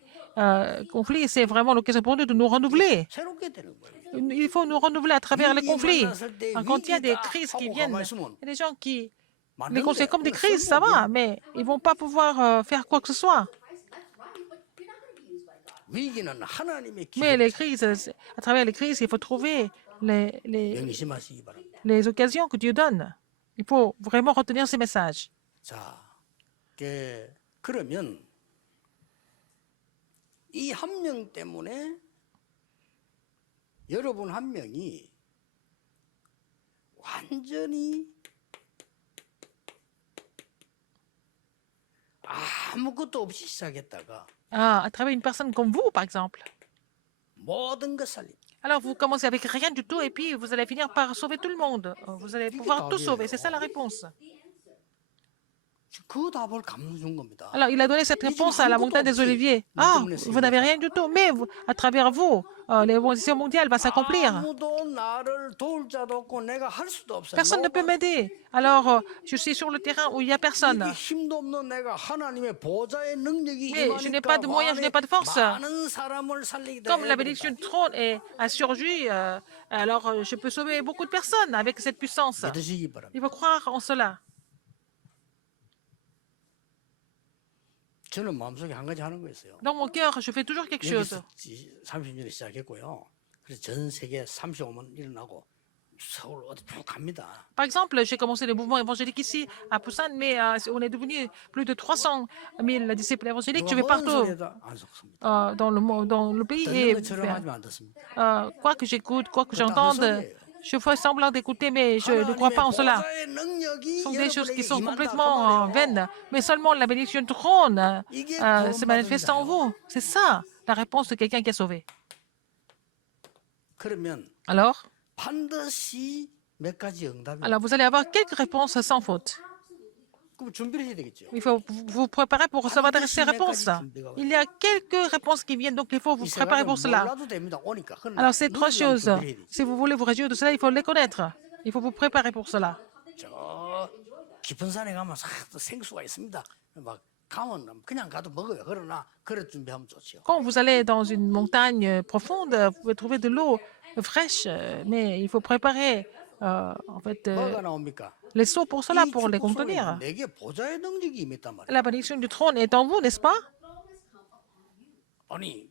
conflits, c'est vraiment l'occasion pour nous de nous renouveler. 새롭게 되는 거예요. Il faut nous renouveler à travers les conflits. Quand il y a des crises qui viennent, il y a des gens qui les considèrent comme des crises, ça va, mais ils vont pas pouvoir faire quoi que ce soit. 위기는 하나님의 Mais les crises, à travers les crises, il faut trouver 명심하시기 바랍니다. les occasions que Dieu donne. Il faut vraiment retenir ces messages. 자, 그러면 이 한 명 때문에 여러분 한 명이 완전히 아무것도 없이 시작했다가 À travers une personne comme vous, par exemple. 모든 것 살립니다. Alors, vous commencez avec rien du tout et puis vous allez finir par sauver tout le monde. Vous allez pouvoir tout sauver. C'est ça la réponse. 그 답을 감동 준 겁니다. Alors, il a donné cette réponse à la montagne des Oliviers. Ah, vous n'avez rien du tout, mais à travers vous, l'évolution mondiale va s'accomplir. 아무도 나를 도울 자도 없고 내가 할 수도 없어요. Personne ne peut m'aider. Alors, je suis sur le terrain où il n'y a personne. 이게 힘도 없는 내가 하나님의 보좌의 능력이 Mais je n'ai pas 임하니까 de moyens, je n'ai pas de force. 많은 사람을 살리게 Comme la 돼. bénédiction du trône a surgi, alors je peux sauver beaucoup de personnes avec cette puissance. 믿으시기 바랍니다. Il faut croire en cela. 저는 마음속에 한 가지 하는 거였어요. Dans mon cœur, je fais toujours quelque chose. 여기서 30년에 시작했고요. 그래서 전 세계 35만 일어나고 서울 어디 쭉 갑니다. Par exemple, j'ai commencé le mouvement évangélique ici à Busan, mais on est devenu plus de 300 000 disciples évangéliques. Je vais 누가 뭔 partout 소리에도 안 속습니다. dans le pays 듣는 et 것처럼 하지만 안 듣습니다. quoi que j'écoute, quoi que j'entende, je fais semblant d'écouter, mais je ne crois pas en cela. 보좌의 능력이 Ce sont des choses qui 여러분에게 sont 임한다. complètement 그 말이에요. vaines, mais seulement la bénédiction du trône se manifeste en vous. C'est ça la réponse de quelqu'un qui est sauvé. 그러면 Alors, 반드시 몇 가지 응답이. alors vous allez avoir quelques réponses sans faute. 그럼 준비를 해야 되겠죠. Il faut vous préparer pour recevoir ces réponses. Il y a quelques réponses qui viennent, donc il faut vous 이 세 préparer 가지는 pour cela. 몰라도 됩니다. 오니까. 그러나 Alors, ces trois 누구나 choses, 준비를 해야 되지. si vous voulez vous réjouir de cela, il faut les connaître. Il faut vous préparer pour cela. 저 깊은 산에 가면 또 생수가 있습니다. 막 가면 그냥 가도 먹어요. 그러나 그릇 준비하면 좋지요. Quand vous allez dans une montagne profonde, vous pouvez trouver de l'eau fraîche, mais il faut préparer en fait 뭐가 나옵니까? les seaux pour cela, 이 pour les 축복 속에 contenir. 내게 보좌의 능력이 임했단 말이에요. La bénédiction du trône est en vous, n'est-ce pas? 아니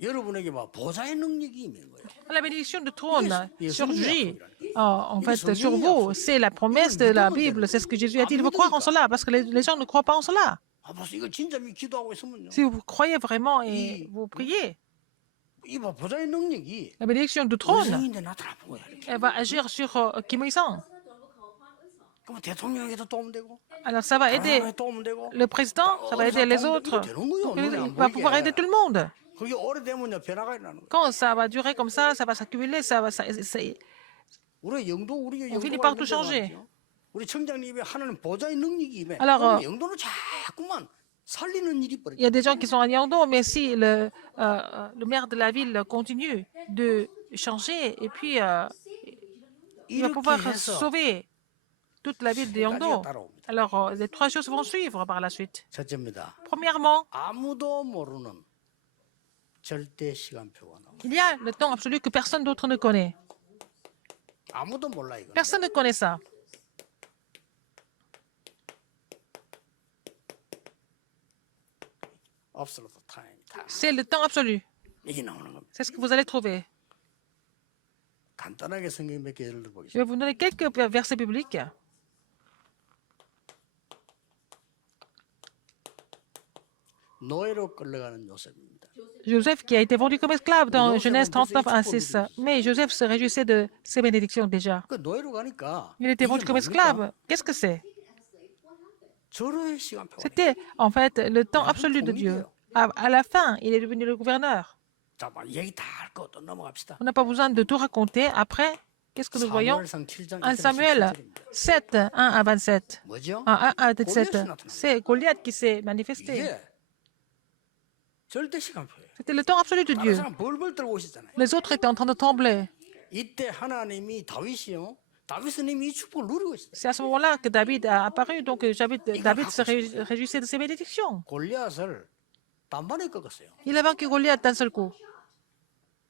여러분에게 막 보좌의 능력이 임한 거예요. La bénédiction du trône Yes, surgit yes. en fait sur vous. C'est la promesse de la Bible, c'est ce que Jésus a dit. Il faut croire en cela, parce que les gens ne croient pas en cela. 아 벌써 이거 진짜 기도하고 있으면요. Si vous croyez vraiment et vous priez, 이 보좌의 능력이 la bénédiction du trône, 의성인데 나타나는 거야. 이렇게. elle va agir sur Kim Il-sung. 그럼 대통령에게도 도움 되고, Alors ça va aider 나라에 도움 되고, le président, ça va aider les autres. Il va pouvoir aider tout le monde. 그게 오래되면요 변화가 일어나는 거예요. Quand ça va durer comme ça va s'accumuler, 우리 영도 우리가 On finit 영도가 par tout 있는데 changer. 말이죠. 우리 청장님이 하나님 보좌의 능력이 임해. Alors, 그럼 영도는 자꾸만 살리는 일이 il y a 벌어져. des gens qui sont à Nyangdo, mais si le maire de la ville continue de changer, et puis il va 이렇게 pouvoir 해서 sauver toute la ville de 가지가 Nyangdo. 따라옵니다. Alors, les trois choses vont suivre par la suite. 첫째입니다. Premièrement, 아무도 모르는 절대 시간표가 나와. il y a le temps absolu que personne d'autre ne connaît. 아무도 몰라 이거. Personne ne connaît ça. absolute time. 다 C'est le temps absolu. 이게 나오는 겁니다. C'est ce que vous allez trouver. 간단하게 성경 몇 개 예를 들어 Je vais 보겠습니다. vous donner quelques versets bibliques. 노예로 끌려가는 요셉입니다. Joseph qui a été vendu comme esclave dans Genèse 39 à 6. Mais Joseph se réjouissait de ses bénédictions déjà. 그 노예로 가니까 Il était vendu 이게 comme 뭡니까? esclave. Qu'est-ce que c'est? 절호의 시간표가 C'était en fait le temps absolu de Dieu. À la fin, il est devenu le gouverneur. 잠깐 얘기 다 할 거 또 넘어갑시다. On n'a pas besoin de tout raconter. Après, qu'est-ce que nous voyons? 사무엘상 7장 1 Samuel 7, 1 à 27. 뭐죠? 1 à 27. C'est Goliath qui s'est manifesté. 이게 절대 시간표예요. C'était le temps absolu de 다른 Dieu. 사람 벌벌 떨고 오시잖아요. Les autres étaient en train de trembler. 이때 하나님이 다윗이요. 다윗은 이미 이 축복을 누리고 있어요. C'est à ce moment-là que David a apparu. Donc David se réjouissait de ses bénédictions. 골리앗을 단번에 꺾었어요. Il a vaincu Goliath d'un seul coup.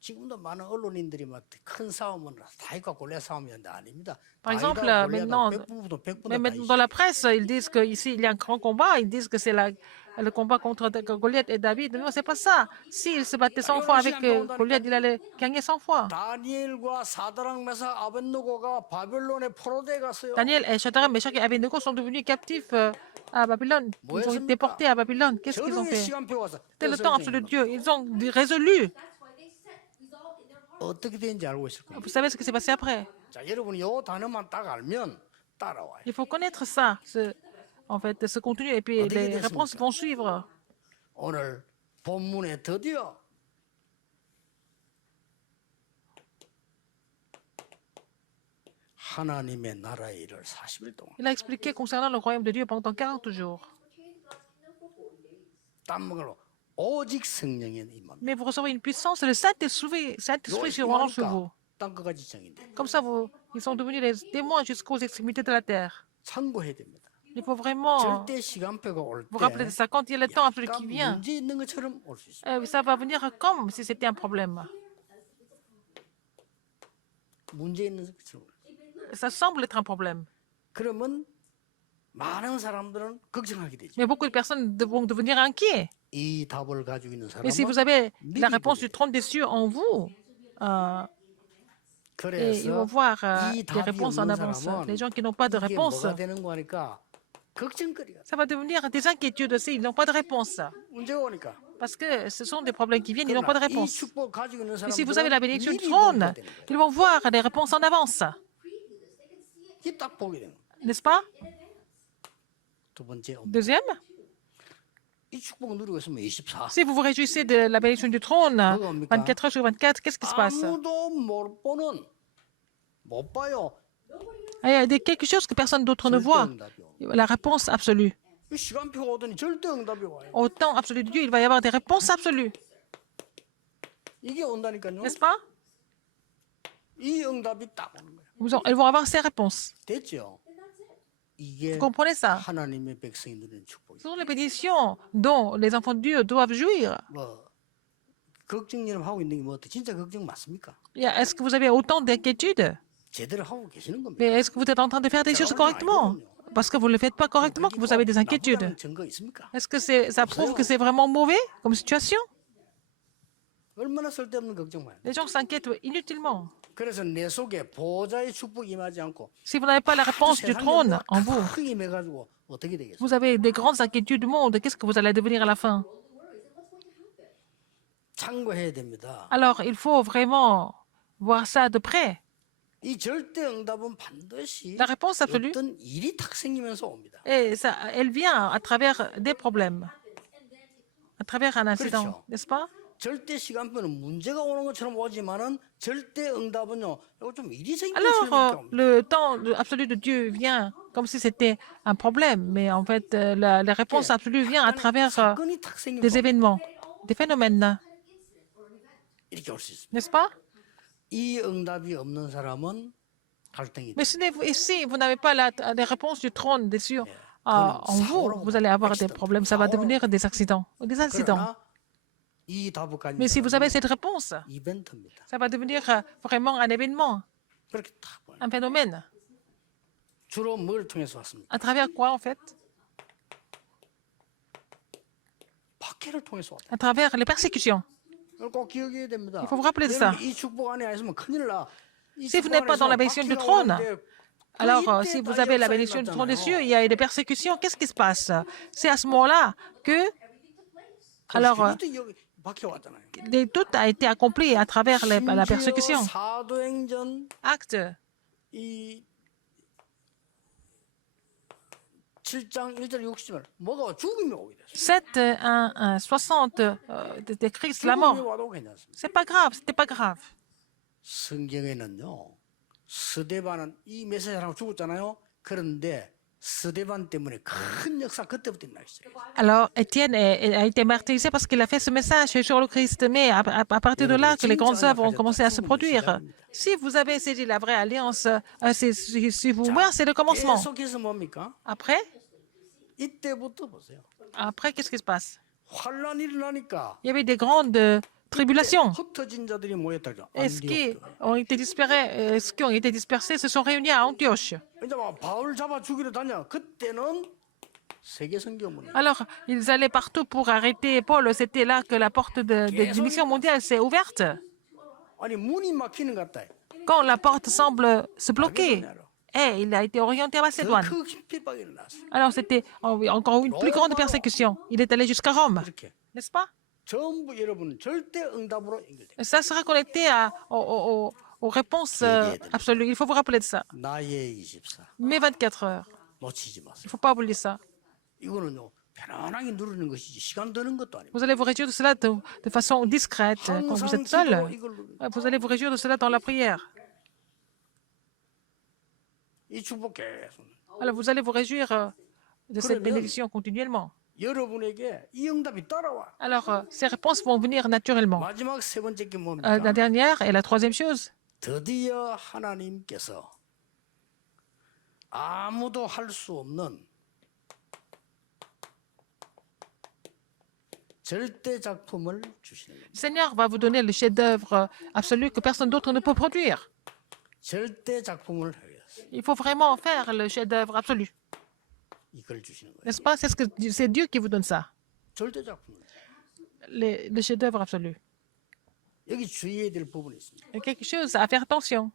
지금도 많은 언론인들이 막 큰 싸움은 다윗과 골리앗 싸움이었는데 아닙니다. Par exemple, 다윗하고 maintenant, 골리앗하고 100분도 mais maintenant, dans la presse, ils disent qu'ici, il y a un grand combat. Ils disent que c'est le combat contre Goliath et David. Non, c'est pas ça. S'il se battait 100 fois avec Goliath, il allait gagner 100 fois. 다니엘과 사드락 메삭 아벤노고가 바벨론에 포로돼 갔어요. Daniel et Shadrach, Meshach et Abednego sont devenus captifs à Babylone. Ils ont été déportés à Babylone. Qu'est-ce qu'ils ont 절호의 fait? 시간표 와서 C'était le temps absolu de Dieu. Ils ont résolu. 어떻게 되는지 알고 있을 겁니다. Vous savez ce qui s'est passé après? 자, 여러분이 요 단어만 딱 알면 따라와요. Il faut connaître ça, en fait, ce contenu, et puis les réponses vont suivre. 오늘 본문에 드디어 하나님의 나라의 일을 40일 동안 Il a expliqué concernant le royaume de Dieu pendant 40 jours. 땀 먹으러 오직 성령의 임함. Mais vous recevez une puissance, le Saint-Esprit survient sur vous. 땅끝까지 정인데 Comme ça, ils sont devenus des témoins jusqu'aux extrémités de la terre. 참고해야 됩니다. Il faut vraiment 절대 시간표가 올 vous rappeler de 때 ça. Quand il y a le temps absolu qui 약간 vient, 문제 있는 것처럼 올 수 있습니다. ça va venir comme si c'était un problème. 문제 있는 것처럼. Ça semble être un problème. 그러면 많은 사람들은 걱정하게 되죠. Mais beaucoup de personnes vont devenir inquiets. 이 답을 가지고 있는 Mais si 사람은 vous avez la réponse du trône des cieux en vous, et ils vont 그래서 voir 이 des 답이 réponses en 없는 avance. 사람은 Les gens qui n'ont pas de 이게 réponse, 뭐가 되는 거니까 걱정거리가 ça va devenir des inquiétudes aussi. Ils n'ont pas de réponse. 문제가 오니까. Parce que ce sont des problèmes qui viennent, ils n'ont pas de 그러나 이 réponse. 축복 가지고 있는 Mais si vous avez la 사람들은 bénédiction du 미리 trône, 보게 되는 거예요. ils vont voir des réponses en avance. 이게 딱 보게 되는 거예요. N'est-ce pas? 두 번째, Deuxième, 이 축복을 누리고 있으면 24. si vous vous réjouissez de la bénédiction du trône, 24 heures sur 24, qu'est-ce qui se passe? 아무도 못 보는 못 봐요. Il y a quelque chose que personne d'autre ne voit. 절대 응답이 옵니다. La réponse absolue. 이 시간표가 오더니 절대 응답이 와요. Au temps absolu de Dieu, il va y avoir des réponses absolues. 이게 온다니까요. N'est-ce pas? 이 응답이 딱 오는 거예요. Elles vont avoir ces réponses. 됐죠? 이게 Vous comprenez ça? 하나님의 백성이 누리는 축복이에요. Ce sont les bénédictions dont les enfants de Dieu doivent jouir. 뭐 걱정 일 하고 있는 게 뭐 진짜 걱정 맞습니까? Est-ce que vous avez autant d'inquiétudes? 제대로 하고 계시는 겁니다. Mais est-ce que vous êtes en train de faire des choses correctement? Parce que vous ne le faites pas correctement que vous avez des inquiétudes. 나쁘다는 증거 있습니까? Est-ce que ça prouve que c'est vraiment mauvais comme situation? 얼마나 쓸데없는 걱정 많아요. Les gens s'inquiètent inutilement. 그래서 내 속에 보좌의 축복이 임하지 않고 Si vous n'avez pas la réponse du trône en vous, 크게 임해가지고 어떻게 되겠어요? vous avez des grandes inquiétudes du monde. Qu'est-ce que vous allez devenir à la fin? 참고해야 됩니다. Alors, il faut vraiment voir ça de près. 이 절대 응답은 반드시 La réponse absolue, 어떤 일이 탁 생기면서 옵니다. et ça, elle vient à travers des problèmes, à travers un incident, n'est-ce pas? 절대 시간표는 문제가 오는 것처럼 오지만은 절대 응답은요. 이거 좀 일이 생기는 Alors, 것처럼 옵니다. le temps absolu de Dieu vient comme si c'était un problème, mais en fait, la réponse absolue vient à travers 사건이 탁 생기면서 des événements, des phénomènes, 이렇게 올 수 있습니다. n'est-ce pas? 이 응답이 없는 사람은 갈등이 Mais si vous n'avez pas les réponses du trône des cieux en vous, vous allez avoir des problèmes, ça va devenir des accidents. Des accidents. 그러나 이 답을 가진 Mais si vous avez 사람은 cette réponse, 이벤트입니다. ça va devenir vraiment un événement, 그렇게 탁 보여요. un phénomène. 주로 뭘 통해서 왔습니까? À travers quoi, en fait? 박해를 통해서 왔다. À travers les persécutions. 이걸 꼭 기억해야 됩니다. Il faut vous rappeler de ça. 여러분, 이 축복 안에 있으면 큰일 나. 이 Si vous 축복 n'êtes pas 안에 dans la 있으면 bénédiction du 박해가 trône, 오는데 그 alors 이때 si vous 다 avez la 역사가 bénédiction du trône des cieux, 일어났잖아요. il y a des persécutions, qu'est-ce qui se passe? C'est à ce moment-là que, alors, 그때 여기 박해 왔잖아요. tout a été accompli à travers la persécution. 심지어 사도행전 Acte 이 7장 1절 60절 뭐가 죽음이 오게 됐어요. 7, 1, 60 de Christ, la 죽음이 mort. 와도 괜찮습니다. C'est pas grave, c'était pas grave. 성경에는요. 스데반은 이 메시아랑 죽었잖아요. 그런데 스데반 때문에 큰 역사 그때부터 일어나기 시작해요. Alors, Étienne a été martyrisé parce qu'il a fait ce message sur le Christ, mais à partir de là que les grandes œuvres ont commencé à se produire. Si vous avez saisi la vraie alliance, si vous mourrez, c'est le commencement. 계속해서 뭡니까? Après, 이때부터 보세요. qu'est-ce qui se passe? 환란이 일어나니까 Il y avait des grandes tribulations. 흩어진 자들이 모였다죠. Et ceux qui ont été dispersés se sont réunis à Antioche. 이제 막 바울 잡아 죽이러 다녀. 그때는 세계 선교문. Alors, ils allaient partout pour arrêter Paul. C'était là que la porte de mission mondiale s'est ouverte. 아니 문이 막히는 것 같다. Quand la porte semble se bloquer, il a été orienté à Macédoine. 큰 핍박이 일어났어요. Alors, c'était encore une plus grande persécution. Il est allé jusqu'à Rome, 이렇게 n'est-ce pas? 전부 여러분 절대 응답으로 연결돼. Ça sera connecté aux réponses absolues. Il faut vous rappeler de ça. 나의 24. Mais 24 heures, 놓치지 il 마세요. ne faut pas oublier ça. 이거는요 편안하게 누르는 것이지 시간 드는 것도 아니고. Vous allez vous réjouir de cela de façon discrète quand vous 항상 êtes seul. 기도 이걸 누르는. Vous allez vous réjouir de cela dans la prière. 이 축복 계속. Alors vous allez vous réjouir de cette bénédiction continuellement. 여러분에게 이 응답이 따라와. Alors, ces réponses vont venir naturellement. 마지막 세 번째 게 뭡니까? La dernière et la troisième chose, 드디어 하나님께서 아무도 할 수 없는 절대 작품을 주시는 겁니다. le Seigneur va vous donner le chef-d'œuvre absolu que personne d'autre ne peut produire. 절대 작품을 하겠어요. Il faut vraiment faire le chef-d'œuvre absolu. 이걸 주시는 거예요. N'est-ce pas? C'est Dieu qui vous donne ça, 절대 작품을. le chef-d'œuvre absolu. 여기 주의해야 될 부분이 있습니다. Il y a quelque chose à faire attention.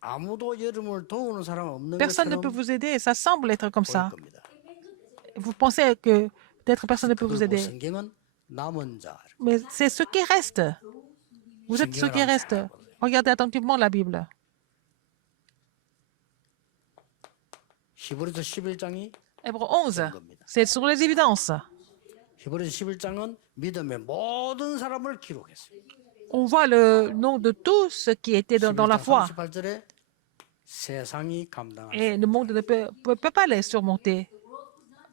아무도 여러분을 도우는 사람 없는 Personne ne 것처럼 peut vous aider. Ça semble être comme 보일 ça. 겁니다. Vous pensez que peut-être personne ne peut vous 그리고 aider. 성경은 남은 자. Mais c'est ce qui reste. Vous êtes ce qui reste. Regardez attentivement la Bible. 히브리서 11장이 Hébreux 11, c'est sur les évidences. 히브리서 11장은 믿음의 모든 사람을 기록했어요. On voit le nom de tous ceux qui étaient dans la foi. 38절에 세상이 감당할 수 Et le monde ne peut pas les surmonter.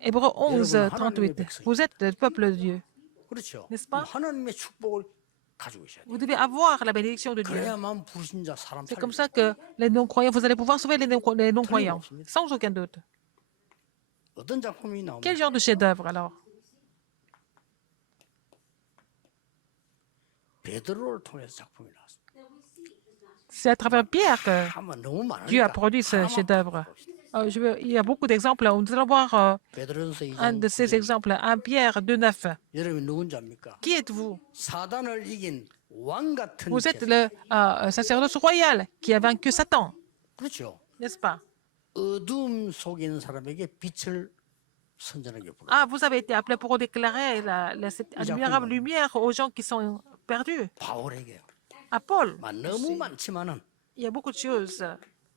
Hébreux 11, 38. Vous êtes le peuple de Dieu. 그렇죠. N'est-ce pas? 하나님의 축복을 가지고 있어야 돼요. Vous devez avoir la bénédiction de Dieu. 그래야만 불신자 사람 C'est 살리는 comme ça que les non-croyants, vous allez pouvoir sauver les non-croyants, sans aucun doute. 어떤 작품이 나옵니까? Quel genre de chef-d'œuvre alors? 베드로를 통해서 작품이 나왔어요. C'est à travers Pierre que 하면 너무 많으니까 Dieu a produit ce 하나만 chef-d'œuvre. 봅시다. Il y a beaucoup d'exemples. Nous allons voir 베드로전서 un 2장 de ces exemples. 1 Pierre 2,9. 여러분이 누군지 압니까? Qui êtes-vous? 사단을 이긴 왕 같은 Vous êtes 제사. le sacerdoce royal qui a vaincu Satan, 그렇죠. n'est-ce pas? 어둠 속에 있는 사람에게 빛을 선전하게 부르. Ah, vous avez été appelé pour déclarer cette admirable lumière aux gens qui sont perdus. 바울에게요. À Paul, 너무 많지만은 il y a beaucoup de choses.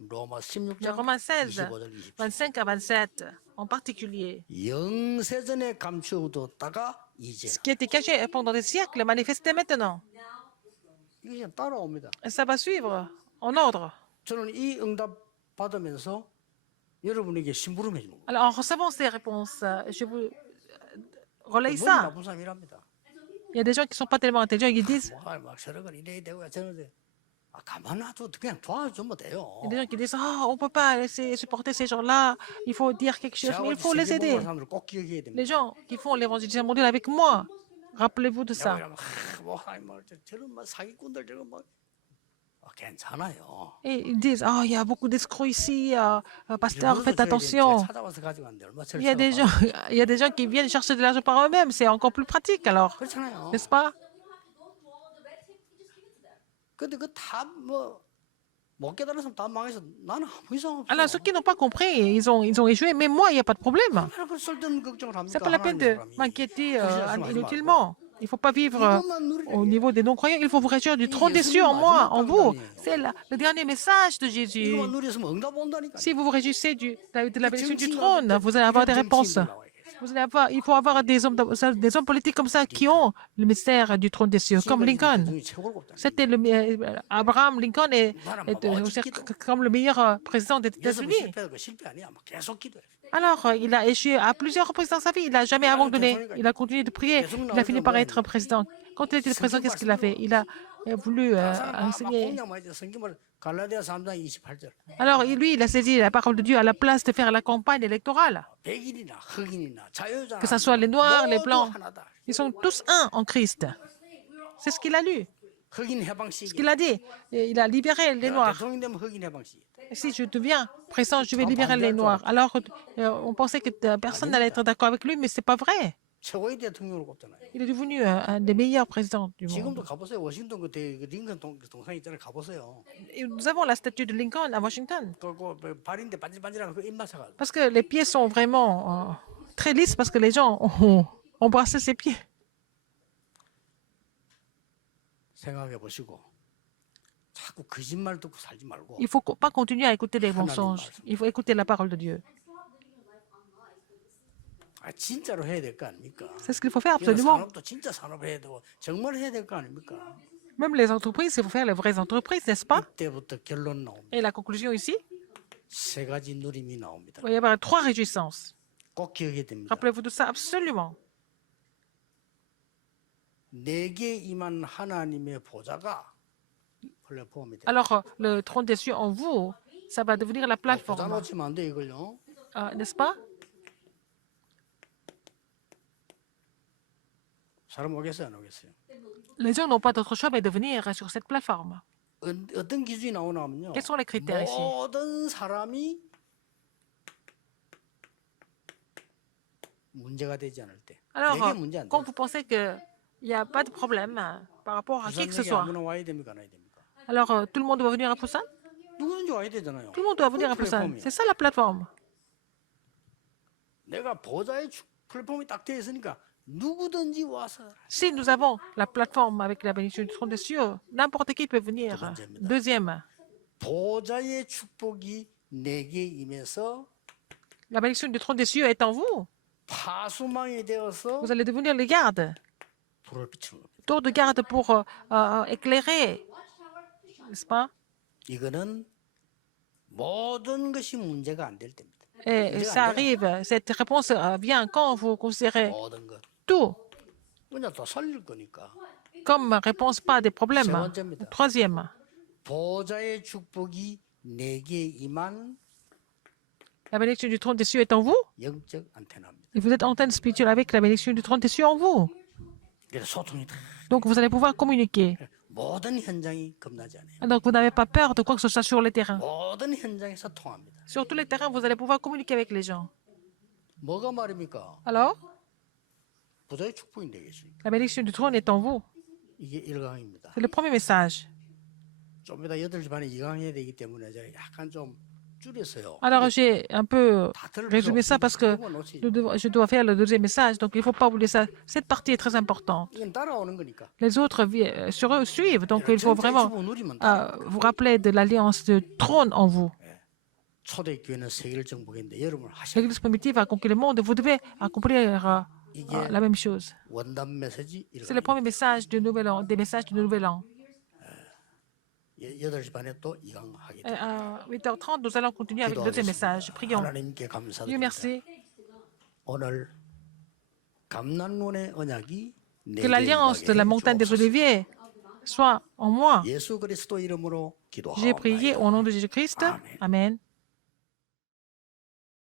로마 Dans 16장 Romains 16, 25절 27. 25 à 27, en particulier. 영세전에 감추어뒀다가 이제 Ce qui était caché pendant des siècles est manifesté maintenant. 이게 그냥 따라옵니다. Et ça va suivre en ordre. 저는 이 응답 받으면서 여러분에게 심부름해 주는 거예요. Alors, en recevant ces réponses, je vous relaye 너무 ça. 나쁜 사람이랍니다. Il y a des gens qui ne sont pas tellement intelligents, ils disent, 막 저런 건 이래야 되고 저런 데 가만 놔둬 그냥 도와주면 돼요. il y a des gens qui disent, ah, on ne peut pas laisser supporter ces gens-là, il faut dire quelque chose, mais il faut les aider. 사람들 꼭 기억해야 됩니다. Les gens qui font l'évangélisation mondiale avec moi, rappelez-vous de ça. 목사님 저런 막 사기꾼들 저런 막 괜찮아요. Et ils disent, ah, il y a beaucoup d'escrocs ici, pasteur, 일부러 faites 줘야 attention. 되는데 찾아와서 가져가는데 얼마 Il y a des gens, il y a des gens qui viennent chercher de l'argent par eux-mêmes, c'est encore plus pratique alors, 그렇잖아요. n'est-ce pas? 근데 그 다 뭐 못 깨달아서 다 망해서 나는 아무 이상 없어. Alors, ceux qui n'ont pas compris, ils ont échoué, mais moi, il n'y a pas de problème. 그 쓸데없는 걱정을 합니까? C'est pas la peine de 하나님 사람이. m'inquiéter 그러지 마시고. inutilement. Il ne faut pas vivre 이것만 누리래. au niveau des non-croyants. Il faut vous réjouir du trône des cieux en moi, en vous. C'est le dernier message de Jésus. 이것만 누렸으면 응답 온다니까. Si vous vous réjouissez de la bénédiction du trône, vous allez avoir des réponses. Il faut avoir des hommes politiques comme ça qui ont le mystère du trône des cieux, comme Lincoln. C'était Abraham Lincoln est comme le meilleur président des États-Unis. 실패 아니야. 막 계속 기도해. Alors, il a échoué à plusieurs reprises dans sa vie. Il n'a jamais abandonné. Il a continué de prier. Il a fini par être président. Quand il était le président, qu'est-ce qu'il a fait? Il a voulu enseigner. 성경을 갈라디아 3장 28절. Alors, lui, il a saisi la parole de Dieu à la place de faire la campagne électorale. 백인이나 흑인이나 자유자나 Que ce soit les Noirs, les 모두 Blancs, 하나다. ils sont tous un en Christ. C'est ce qu'il a lu, 흑인 해방식. ce qu'il a dit. Et il a libéré les Noirs. 대통령 되면 흑인 해방식. Et si je deviens président, je vais libérer les Noirs. Alors, on pensait que personne n'allait être d'accord avec lui, mais ce n'est pas vrai. 최고의 대통령으로 꼽잖아요. Il est devenu un des meilleurs présidents du monde. 지금도 가보세요. 워싱턴 그 링컨 동상 있잖아요. 가보세요. Et nous avons la statue de Lincoln à Washington. 그 발인데 반질반질한 그 입마사가 Parce que les pieds sont vraiment très lisses parce que les gens ont embrassé ses pieds. 생각해 보시고 자꾸 거짓말 듣고 살지 말고 Il ne faut pas continuer à écouter des mensonges. Il faut écouter la parole de Dieu. 진짜로 해야 될 거 아닙니까? C'est ce qu'il faut faire 이런 absolument. 산업도 진짜 산업 해야 되고 정말 해야 될 거 아닙니까? Même les entreprises, il faut faire les vraies entreprises, n'est-ce pas? 이때부터 결론 나옵니다. Et la conclusion ici, 세 가지 누림이 나옵니다. il va y avoir 3 réjouissances. 꼭 기억해야 됩니다. Rappelez-vous de ça absolument. 내게 임한 하나님의 보좌가 플랫폼이 돼. Alors, le trône des cieux en vous, ça va devenir la 보좌 plateforme, 놓치면 안 돼 이걸요. n'est-ce pas? 사람 오겠어요, 안 오겠어요? Les gens n'ont pas d'autre choix mais de venir sur cette plateforme. 어떤 기준이 나오냐면요. Quels sont les critères ici? 모든 사람이 문제가 되지 않을 때. Alors, 내게 문제 안 돼. quand vous pensez qu'il n'y a pas de problème par rapport à qui que ce 부산역에 soit, 아무나 와야 됩니까, 안 와야 됩니까? alors tout le monde doit venir à Busan? 누구든지 와야 되잖아요. Tout le monde doit venir à Busan. C'est ça la plateforme. 내가 보좌의 플랫폼이 딱 되어 있으니까 누구든지 와서 Si nous avons la plateforme avec la bénédiction du trône des cieux, n'importe qui peut venir. Deuxième, 보좌의 축복이 내게 임해서 la bénédiction du trône des cieux est en vous. 파수망이 되어서 Vous allez devenir les gardes, 불을 비추는 겁니다. tour de garde pour éclairer, n'est-ce pas? 이거는 모든 것이 문제가 안 될 때입니다. Et ça arrive, cette réponse vient quand vous considérez 모든 것. tout 그냥 더 살릴 거니까. comme réponse pas à des problèmes. 세 번째입니다. Troisième, 보좌의 축복이 내게 임한 la bénédiction du trône des cieux est en vous. 영적 안테나입니다. Et vous êtes antenne spirituelle avec la bénédiction du trône des cieux en vous. 그래서 소통이 다 Donc vous allez pouvoir communiquer. 모든 현장이 겁나지 않아요. Donc vous n'avez pas peur de quoi que ce soit sur le terrain. 모든 현장에서 통합니다. Sur tous les terrains, vous allez pouvoir communiquer avec les gens. 뭐가 말입니까? Alors, 보좌의 축복이 되겠습니다. la bénédiction du trône est en vous. 이게 1강입니다. C'est le premier message. 좀 이따 8시 반에 2강 해야 되기 때문에 제가 약간 좀 줄였어요. Alors j'ai un peu 다 들을 필요 résumé ça parce que 없으니까 놓치지. je dois faire le deuxième message. Donc il ne faut pas oublier ça. Cette partie est très importante. 이건 따라오는 거니까. Les autres sur eux suivent. Donc il faut 전자의 vraiment 축복 누리면 vous rappeler de l'alliance de trône en vous. 초대교회는 세계를 정복했는데 여러분 하셔야 L'Église primitive a conquis le monde et vous devez accomplir la même chose. 원단 메시지 C'est le premier message du Nouvel An, des messages du Nouvel An. 8시 반에 또 2강 하게 Et 됩니다. à 8h30, nous allons continuer avec le deuxième message. Prions. 하나님께 Dieu 감사드립니다. merci. 오늘 감난론의 언약이 Que 내게 l'alliance de la 임하게 montagne des 주옵소서. Oliviers soit en moi. 예수 그리스도 이름으로 J'ai 기도하옵나이다. prié au nom de Jésus-Christ. Amen. Amen.